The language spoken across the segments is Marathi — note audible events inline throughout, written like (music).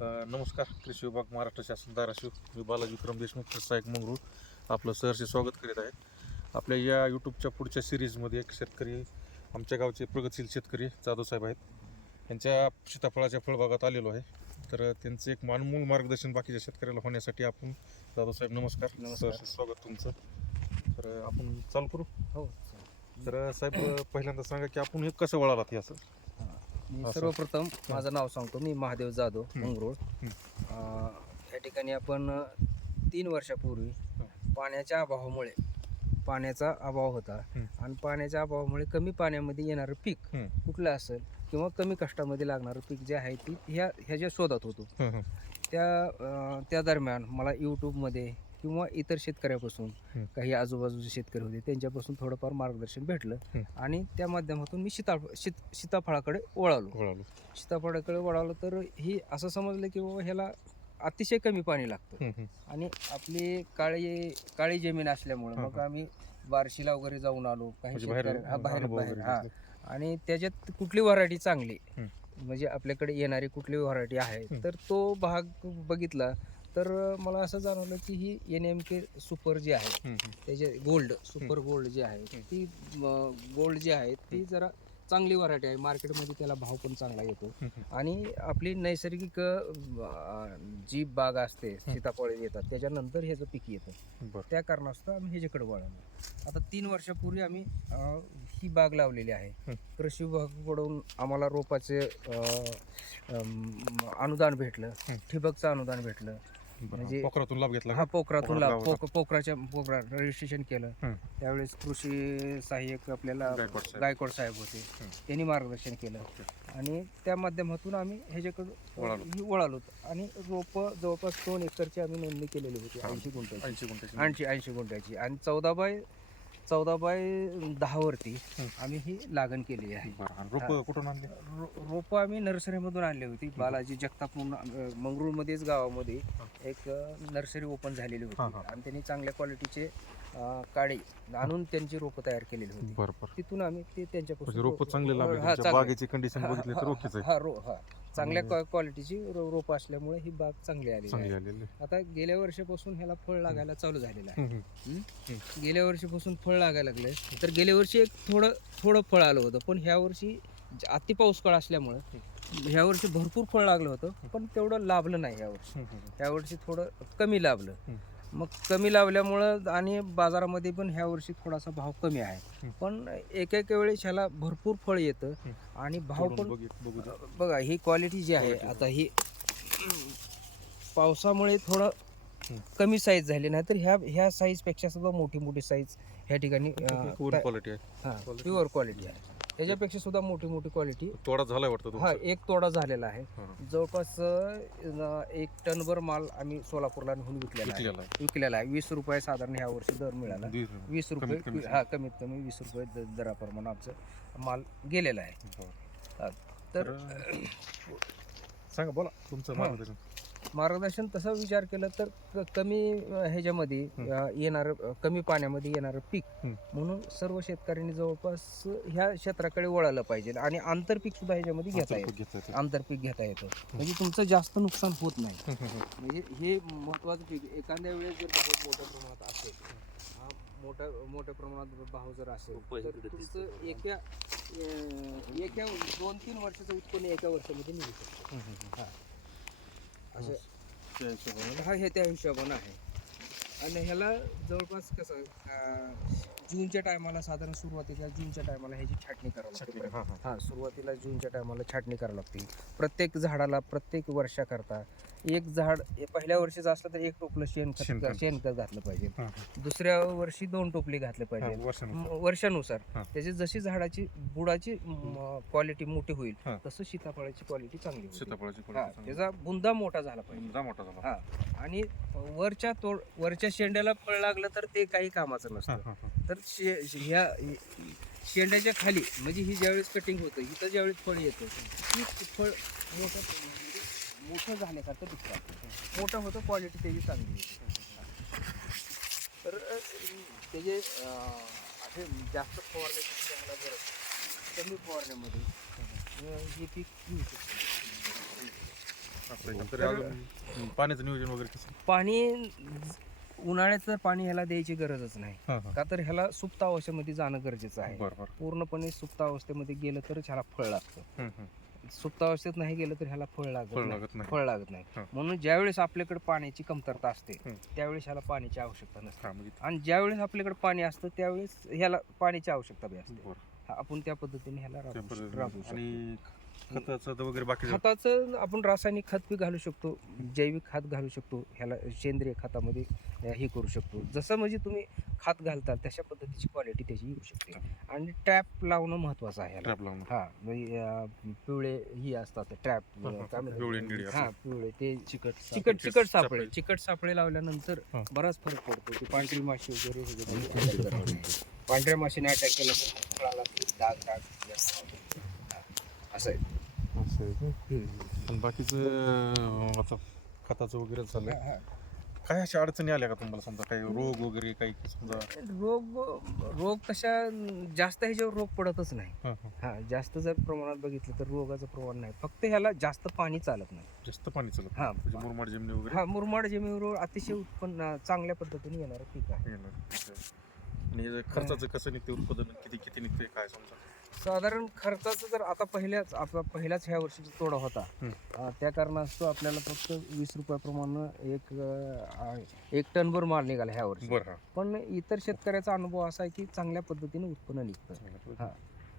नमस्कार. कृषी विभाग महाराष्ट्र शासन धाराशिव. मी बालाजी विक्रम देशमुख सहाय्यक मंगरूळ. आपलं सहर्षे स्वागत करीत आहे. आपल्या या यूट्यूबच्या पुढच्या सिरीजमध्ये एक शेतकरी आमच्या गावचे प्रगतशील शेतकरी जाधव साहेब आहेत. यांच्या सीताफळाच्या फळबागात आलेलो आहे. तर त्यांचं एक मानमूल मार्गदर्शन बाकीच्या शेतकऱ्याला होण्यासाठी आपण जाधव साहेब नमस्कार. नमस्कार. स्वागत तुमचं. तर आपण चालू करू? हो. तर साहेब पहिल्यांदा सांगा की आपण हे कसं वळालात हे असं? मी. सर्वप्रथम माझं नाव सांगतो मी महादेव जाधव. मंगरूळ या ठिकाणी आपण तीन वर्षापूर्वी पाण्याच्या अभावामुळे पाण्याचा अभाव होता. आणि पाण्याच्या अभावामुळे कमी पाण्यामध्ये येणारं पीक. कुठलं असेल किंवा कमी कष्टामध्ये लागणारं पीक जे आहे ती ह्या ह्याच्या शोधात होतो. त्या त्या दरम्यान मला यूट्यूबमध्ये किंवा इतर शेतकऱ्यापासून. काही आजूबाजूचे शेतकरी होते त्यांच्यापासून थोडंफार मार्गदर्शन भेटलं. आणि त्या माध्यमातून मी सीता शीत सीताफळाकडे वळालो सीताफळाकडे वळालो तर ही असं समजलं की बाबा ह्याला अतिशय कमी पाणी लागतं. आणि आपली काळी काळी जमीन असल्यामुळे मग. आम्ही बार्शीला वगैरे जाऊन आलो काही म्हणजे बाहेर हा, बाहेर हा. आणि त्याच्यात कुठली व्हरायटी चांगली. म्हणजे आपल्याकडे येणारी कुठली व्हरायटी आहे. तर तो भाग बघितला तर मला असं जाणवलं की ही N M K super G आहे. त्याचे गोल्ड सुपर गोल्ड जी आहे. ती गोल्ड जी आहे ती जरा चांगली व्हरायटी आहे मार्केटमध्ये त्याला भाव पण चांगला येतो. आणि आपली नैसर्गिक जी बाग असते सीताफळे येतात त्याच्यानंतर ह्याचं पीक येतं त्या कारणास्तव आम्ही ह्याच्याकडे वळालो आता तीन वर्षापूर्वी आम्ही ही बाग लावलेली आहे. कृषी विभागाकडून आम्हाला रोपाचे अनुदान भेटलं. ठिबकचं अनुदान भेटलं. म्हणजे- पोखरातून लाभ घेतला हा पोखरातून. पोक पोखराच्या पोखरा रजिस्ट्रेशन केलं हं. त्यावेळेस कृषी सहाय्यक आपल्याला गायकवाड साहेब. गायकवाड साहेब होते हं. त्यांनी मार्गदर्शन केलं आणि त्या माध्यमातून आम्ही ह्याच्याकडं वळालो. ही वळालो आणि रोप जवळपास दोन एकरची आम्ही नोंदणी केलेली होती. ऐंशी गुंठ्याची ऐंशी गुंठ्याची. ऐंशी ऐंशी गुंठ्याची आणि चौदा बाय चौदा बाय दहावरती हं. आम्ही ही लागण केलेली आहे. रोपं कुठून आणले? रोपं आम्ही नर्सरीमधून आणली होती. बालाजी जगताप म्हणून मंगरूळमध्येच गावामध्ये एक नर्सरी ओपन झालेली होती. आणि त्यांनी चांगल्या क्वालिटीचे काळी आणून त्यांची रोपं तयार केलेली होती. बरं बरं तिथून आम्ही ते म्हणजे त्यांच्यापासून रोपं चांगले लागले हा, तुमच्या चांगले. बागेची कंडिशन हा, बघितली तर हा, ओकेच आहे. हा रो हा. चांगल्या क्वालिटीची रोप असल्यामुळे ही बाग चांगली आली चांगली आहे. आलेली आता गेल्या वर्षापासून ह्याला फळ लागायला चालू झालेलं आहे. गेल्या वर्षीपासून फळ लागायला लागले तर गेल्या वर्षी एक थोडं थोडं फळ आलं होतं. पण ह्या वर्षी ज- अति पाऊस काळ असल्यामुळं ह्या वर्षी भरपूर फळ लागलं होतं. पण तेवढं लाभलं नाही ह्या वर्षी. ह्या वर्षी थोडं कमी लाभलं. मग कमी लावल्यामुळं आणि बाजारामध्ये पण ह्या वर्षी थोडासा भाव कमी आहे. पण एक एक वेळेस ह्याला भरपूर फळ येतं. आणि भाव पण बघू ही क्वालिटी जी आहे. आता ही पावसामुळे थोडं. कमी साईज झाली नाही तर ह्या ह्या साईजपेक्षा सुद्धा मोठी मोठी साईज ह्या ठिकाणी वन क्वालिटी आहे. प्युअर क्वालिटी आहे त्याच्यापेक्षा सुद्धा मोठी मोठी क्वालिटी तोडा झालाय वाटतं हा एक तोडा झालेला आहे. हा. जवळपास अं, एक टनभर माल आम्ही सोलापूरला नेऊन विकलेला आहे. विकलेला आहे. विकलेला आहे. वीस रुपये साधारण ह्या वर्षी दर मिळाला. वीस रुपये कमीत कमी हा कमीत कमी वीस रुपये द- दराप्रमाणे आमचं माल गेलेला आहे. बरं. तर सांगा बोला. तुमचं. मार्गदर्शन. मार्गदर्शन तसं विचार केलं तर क- कमी अं, ह्याच्यामध्ये हं. अं, येणारं कमी पाण्यामध्ये येणारं पीक. म्हणून सर्व शेतकऱ्यांनी जवळपास ह्या क्षेत्राकडे वळालं पाहिजे आणि आंतरपीक सुद्धा ह्याच्यामध्ये घेता येतं घेता येतं. आंतरपीक घेता येतं म्हणजे तुमचं जास्त नुकसान होत नाही. म्हणजे हे महत्वाचं पीक एखाद्या वेळेस जर भाव मोठ्या प्रमाणात असेल हा मोठ्या मोठ्या प्रमाणात भाव जर असेल तर तुमचं एका अं, एका दोन तीन वर्षाचं उत्पन्न एका वर्षामध्ये निघू शकतं हं. असं त्या हिशोबाने? हा हे त्या हिशोबानं आहे. आणि ह्याला जवळपास कसं अं, जूनच्या टायमाला साधारण सुरुवातीला जूनच्या टायमाला ह्याची छाटणी करावी छाटणी, लागते हा, हा. हा सुरुवातीला जूनच्या टायमाला छाटणी करावी लागते. प्रत्येक झाडाला प्रत्येक वर्षाकरता एक झाड हे पहिल्या वर्षीचं असलं तर एक टोपलं शेणखत शेणखत. शेणखत घातलं पाहिजे हा, हा. दुसऱ्या वर्षी दोन टोपली घातले हा, पाहिजे वर्षानुसार. म- वर्षानुसार हा. त्याची जशी झाडाची बुडाची क्वालिटी मोठी होईल हा. तसं सीताफळाची क्वालिटी चांगली होईल. सीताफळाची हा. त्याचा बुंदा मोठा झाला पाहिजे मोठा झाला हा आणि वरच्या तोड वरच्या शेंड्याला फळ लागलं तर ते काही कामाचं हा, नसतं हा, हा. तर शे ह्या शेंड्याच्या खाली म्हणजे ही ज्यावेळेस कटिंग होतं इथं ज्यावेळेस फळ येतं ती फळ मोठं मोठं झाल्यासारखं दिसतं मोठं होतं क्वालिटी त्याची चांगली येते तर त्याचे असे जास्त फवारण्याची तुम्हाला गरज. कमी फवारण्यामध्ये हे पीक घेऊ शकतो. पाण्याचं नियोजन वगैरे कसं? पाणी उन्हाळ्यात तर पाणी ह्याला द्यायची गरजच नाही. का तर ह्याला सुप्त अवस्थेमध्ये जाणं गरजेचं आहे. पूर्णपणे सुप्त अवस्थेमध्ये गेलं तरच ह्याला फळ लागतं. सुप्त अवस्थेत नाही गेलं तर ह्याला फळ लागत फळ नाही. लागत नाही. फळ लागत नाही. म्हणून ज्यावेळेस आपल्याकडे पाण्याची कमतरता असते. त्यावेळेस ह्याला पाण्याची आवश्यकता नसते. हां म्हणजे आणि ज्यावेळेस आपल्याकडे पाणी असतं त्यावेळेस ह्याला पाण्याची आवश्यकता बी असते. बरं. हा, आपण त्या पद्धतीने ह्याला त्या राबवू पद्धतीने. शक- राबवू शकतो. आणि खताचं तर वगैरे बाकी खताचं आपण रासायनिक खत बी घालू शकतो जैविक खत घालू शकतो ह्याला सेंद्रिय खतामध्ये अं, हे करू शकतो जसं म्हणजे तुम्ही खत घालताल तशा पद्धतीची क्वालिटी त्याची येऊ शकते आणि ट्रॅप लावणं महत्वाचं आहे ह्याला ट्रॅप लावून हा म्हणजे अं, पिवळे ही असतात ट्रॅप हा, हा, पिवळे निळे हा असतात. पिवळे ते चिकट चिकट चिकट चिकट सापळे सापळे. चिकट सापळे लावल्यानंतर हा. बराच फरक पडतो ते पांढरी माशी वगैरे attack. पांढऱ्या माशीने अटॅक केला तर फळाला ते डाग डाग जास्त. असं आहे. असं आहे का? पण बाकीचं अं, आता खताचं वगैरे झालं हा. काय अशा अडचणी आल्या का तुम्हाला समजा? काही रोग वगैरे काही समजा? रोग रोग तशा जास्त ह्याच्यावर रोग पडतच नाही. हां, हां. हा जास्त जर प्रमाणात बघितलं तर रोगाचं प्रमाण नाही. फक्त ह्याला जास्त पाणी चालत नाही. जास्त पाणी चालत हा. म्हणजे मुरमाड जमिनी वगैरे? हा मुरमाड जमिनीवर अतिशय उत्पन्न चांगल्या पद्धतीने येणारं पीक आहे. येणार. आणि खर्चाचं कसं निघते उत्पादन किती किती निघते काय समजा? साधारण खर्चाचं जर आता पहिल्याच आपला पहिल्याच ह्या वर्षीचा तोडा होता. अं, त्या कारणास्तव आपल्याला फक्त वीस रुपयाप्रमाणे एक अं, एक टनभर माल निघाला ह्या वर्षी. बरं हा. पण इतर शेतकऱ्याचा अनुभव असा आहे की चांगल्या पद्धतीने उत्पन्न निघतं. हा.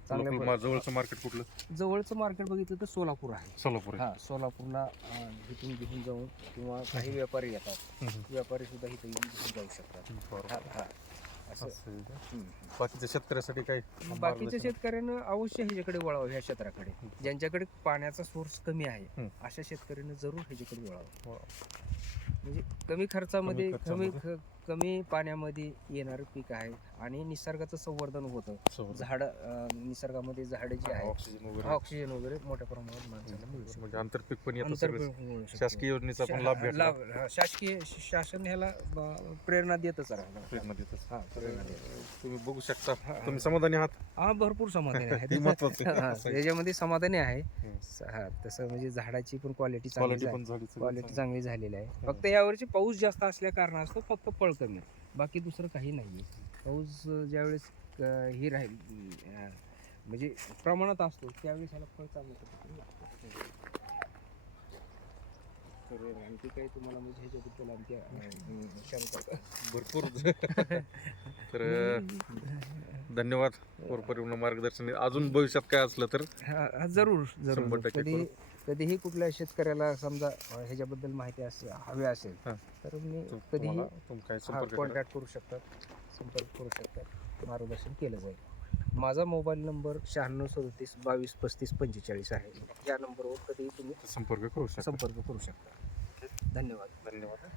चांगल्या जवळचं मार्केट कुठलं? जवळचं मार्केट बघितलं तर सोलापूर आहे. सोलापूर आहे. हा सोलापूरला अं, इथून घेऊन जाऊन किंवा काही व्यापारी येतात. व्यापारी सुद्धा इथे येऊन घेऊन जाऊ शकतात. बरं. हा, हा. असं. बाकीच्या शेतकऱ्यासाठी काय बाकीच्या? शेतकऱ्यांना अवश्य ह्याच्याकडे वळावं ह्या क्षेत्राकडे ज्यांच्याकडे पाण्याचा सोर्स कमी आहे. अशा शेतकऱ्यांनी जरूर ह्याच्याकडे वळावं. म्हणजे कमी खर्चामध्ये कमी कमी खर्चामध्ये. ख- कमी पाण्यामध्ये येणारं पीक आहे आणि निसर्गाचं संवर्धन होतं संवर्धन. झाड निसर्गामध्ये झाडं जी आहेत ऑक्सिजन वगैरे ऑक्सिजन वगैरे मोठ्या प्रमाणात माणसाला मिळू शकतं म्हणजे आंतरपीक पण येतं अंतर सगळं मिळू शकतं. शासकीय योजनेचा पण शा- लाभ भेटला लाभ- हा, शासकीय शासन ह्याला ब- प्रेरणा देतच राहणार प्रेरणा देतच. हा प्रेरणा देतं. तुम्ही बघू शकता. तुम्ही समाधानी आहात हा भरपूर समाधानी आहे (laughs) महत्वाचं आहे. हा, (laughs) असं आहे. याच्यामध्ये समाधानी आहे हं. हा तसं म्हणजे झाडाची पण क्वालिटी चांगली क्वालिटी आहे पण झाली सगळी क्वालिटी चांगली. झालेली आहे. फक्त यावरची पाऊस जास्त असल्या कारणास्तव फक्त फळ कमी. बाकी दुसरं काही नाही पाऊस ज्यावेळेस ही राहील म्हणजे प्रमाणात असतो त्यावेळेस ह्याला फळ लागतं. तर आणखी काही तुम्हाला म्हणजे ह्याच्याबद्दल शंका भरपूर. तर धन्यवाद. मार्गदर्शन. अजून भविष्यात काय असलं तर जरूर शंभर जरूर टक्के कधीही कुठल्या शेतकऱ्याला समजा अं, ह्याच्याबद्दल माहिती असेल हवी असेल हा. तर मी तु- कधीही तुम्हाला तुम काय संपर्क करा. कॉन्टॅक्ट करू शकतात संपर्क करू शकतात मार्गदर्शन केलं जाईल. माझा मोबाईल नंबर शहाण्णव सदतीस बावीस पस्तीस पंचेचाळीस आहे. या नंबरवर कधीही तुम्ही संपर्क करू शकता. संपर्क करू शकता. धन्यवाद. धन्यवाद.